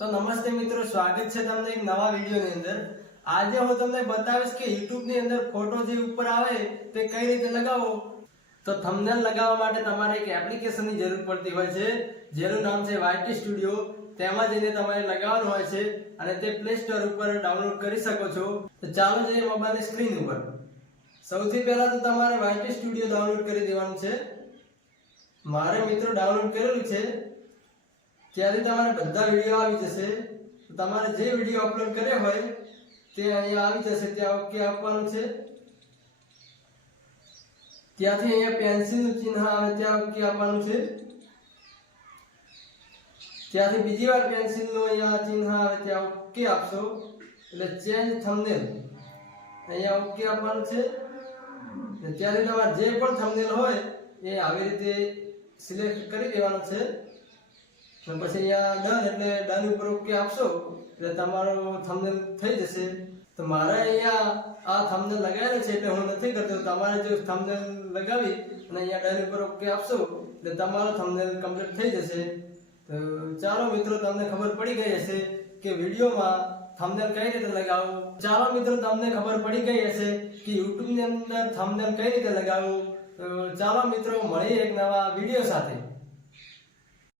તો નમસ્તે મિત્રો, સ્વાગત છે તમને એક નવા વિડિયોની અંદર। આજે હું તમને બતાવીશ કે YouTube ની અંદર ફોટો જે ઉપર આવે તે કઈ રીતે લગાવવો। તો થંબનેલ લગાવવા માટે તમારે એક એપ્લિકેશનની જરૂર પડતી હોય છે, જેનું નામ છે YT સ્ટુડિયો। તેમાં જઈને તમારે લગાવવાનું હોય છે અને તે પ્લે સ્ટોર ઉપર ડાઉનલોડ કરી શકો છો। તો ચાલો જઈએ મોબાઈલની સ્ક્રીન ઉપર। સૌથી પહેલા તો તમારે YT સ્ટુડિયો ડાઉનલોડ કરી દેવાનું છે। મારે મિત્રો ડાઉનલોડ કરેલું છે। ત્યારે તમારે બધા વિડિયો આવી જશે। તો તમારે જે વિડિયો અપલોડ કર્યો હોય તે અહીંયા આવી જશે, ત્યાં ઓકે આપવાનું છે। ત્યાંથી અહીંયા પેન્સિલનું ચિહ્ન આવે ત્યાં ઓકે આપવાનું છે। ત્યાંથી બીજી વાર પેન્સિલનું અહીંયા ચિહ્ન આવે ત્યાં ઓકે આપશો એટલે ચેન્જ થંબનેલ અહીંયા ઓકે આપવાનું છે। ત્યાંથી તમારે જે પણ થંબનેલ હોય એ આવી રીતે સિલેક્ટ કરી દેવાનું છે। પછી અહીંયા ડન એટલે ડન ઉપર ઓકે આપશો એટલે તમારો થંબનેલ થઈ જશે। તો મારે અહીંયા આ થંબનેલ લગાવેલું છે એટલે હું નથી કરતો। તમારે જો થંબનેલ લગાવી અને અહીંયા ડન ઉપર ઓકે આપશો એટલે તમારો થંબનેલ કમ્પ્લીટ થઈ જશે। તો ચાલો મિત્રો, તમને ખબર પડી ગઈ હશે કે વિડિયોમાં થંબનેલ કઈ રીતે લગાવવું। ચાલો મિત્રો, તમને ખબર પડી ગઈ હશે કે YouTube ની અંદર થંબનેલ કઈ રીતે લગાવવું। તો ચાલો મિત્રો, મળીએ એક નવા વિડિયો સાથે।